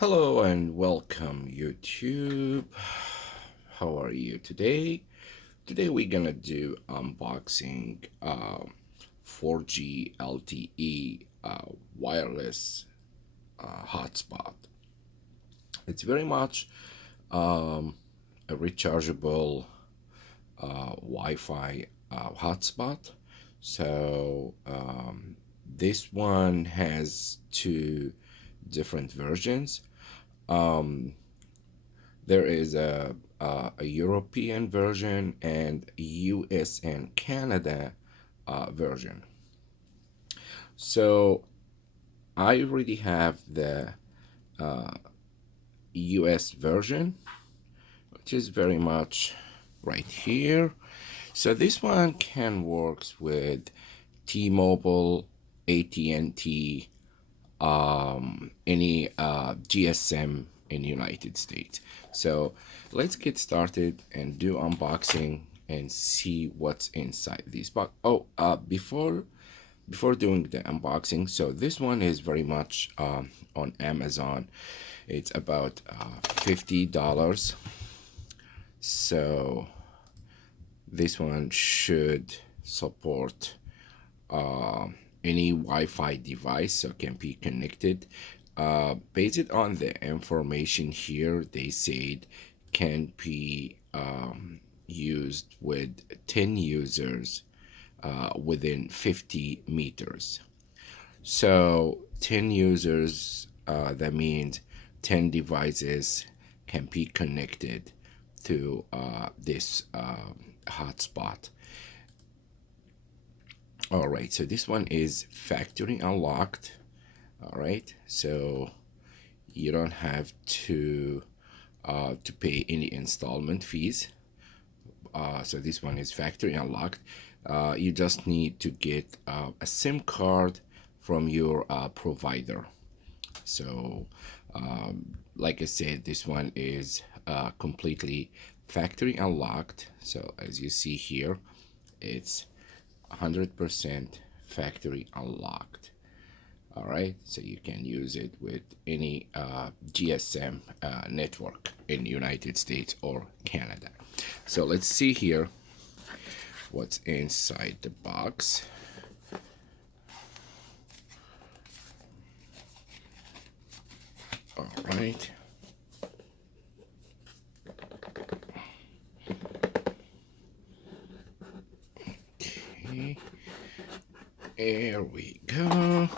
Hello and welcome YouTube. How are you today? Today we're gonna do unboxing 4G LTE wireless hotspot. It's very much a rechargeable Wi-Fi hotspot. So this one has two different versions. Um, there is a European version and US and Canada version. So I already have the US version, which is very much right here. So this one can works with T-Mobile, AT&T, any GSM in the United States. So let's get started and do unboxing and see what's inside this box. Before doing the unboxing, so this one is very much on Amazon. It's about $50. So this one should support any Wi-Fi device, so can be connected. Based on the information here, they said can be used with 10 users within 50 meters. So 10 users, that means 10 devices can be connected to this hotspot. All right, so this one is factory unlocked. All right, so you don't have to pay any installment fees. So this one is factory unlocked. You just need to get a SIM card from your provider. So like I said, this one is completely factory unlocked. So as you see here, it's 100% factory unlocked. All right, so you can use it with any GSM network in the United States or Canada. So let's see here what's inside the box. All right. Okay. Here we go.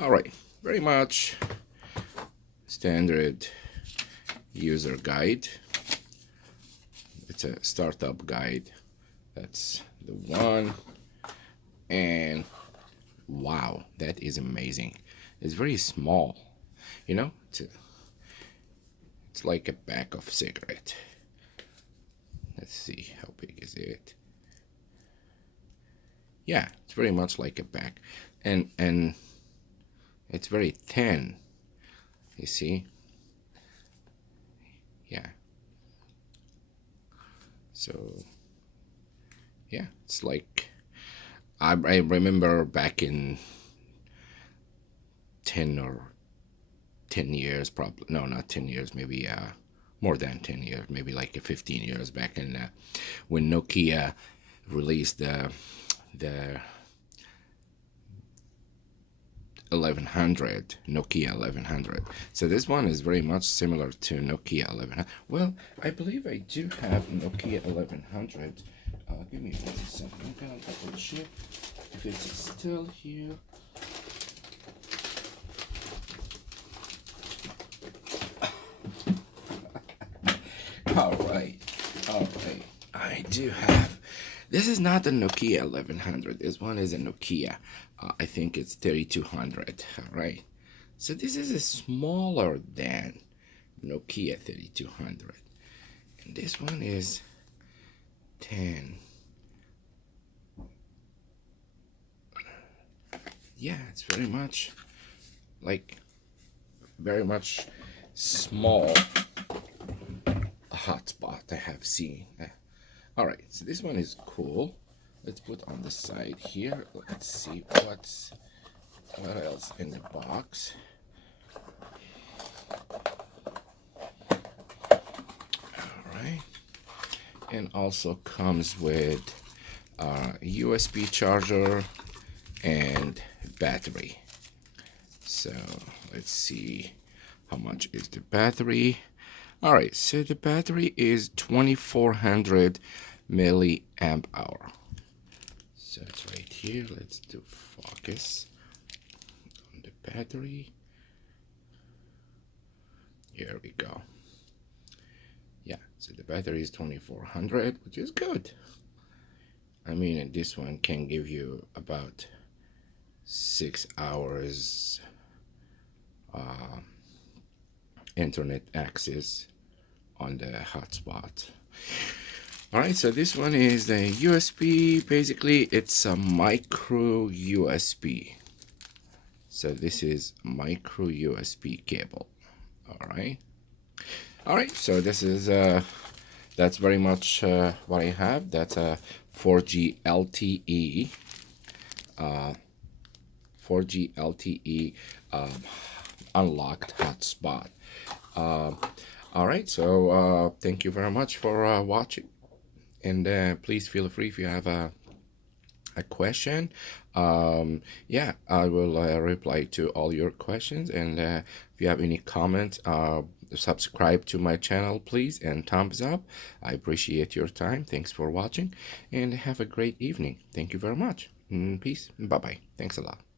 All right, very much standard user guide. It's a startup guide. That's the one. And wow, that is amazing. It's very small, you know, it's like a pack of cigarette. Let's see, how big is it? Yeah, it's very much like a pack, and it's very thin, you see. Yeah, so yeah, it's like I remember back in 10 years, probably, no, not 10 years, maybe more than 10 years, maybe like 15 years back in when Nokia released the 1100, Nokia 1100. So this one is very much similar to Nokia 1100. Well, I believe I do have Nokia 1100. Give me 1 second. I'm gonna double check if it's still here. All right. I do have. This is not the Nokia 1100. This one is a Nokia. I think it's 3200. All right. So this is a smaller than Nokia 3200, and this one is 10. Yeah, it's very much small hotspot I have seen. All right, so this one is cool. Let's put on the side here. Let's see what else in the box. and also comes with a USB charger and battery. So let's see how much is the battery. All right, so the battery is 2400 milliamp hour. So it's right here. Let's do focus on the battery. Here we go. Yeah, so the battery is 2400, which is good. I mean, this one can give you about 6 hours internet access on the hotspot. All right, so this one is the USB. Basically, it's a micro USB. So this is micro USB cable. All right. All right, so this is that's very much what I have. That's a 4G LTE 4G LTE unlocked hotspot. All right, so thank you very much for watching, and please feel free if you have a question. Yeah, I will reply to all your questions, and if you have any comments, subscribe to my channel please, and thumbs up. I appreciate your time. Thanks for watching, and have a great evening. Thank you very much. Peace. Bye bye. Thanks a lot.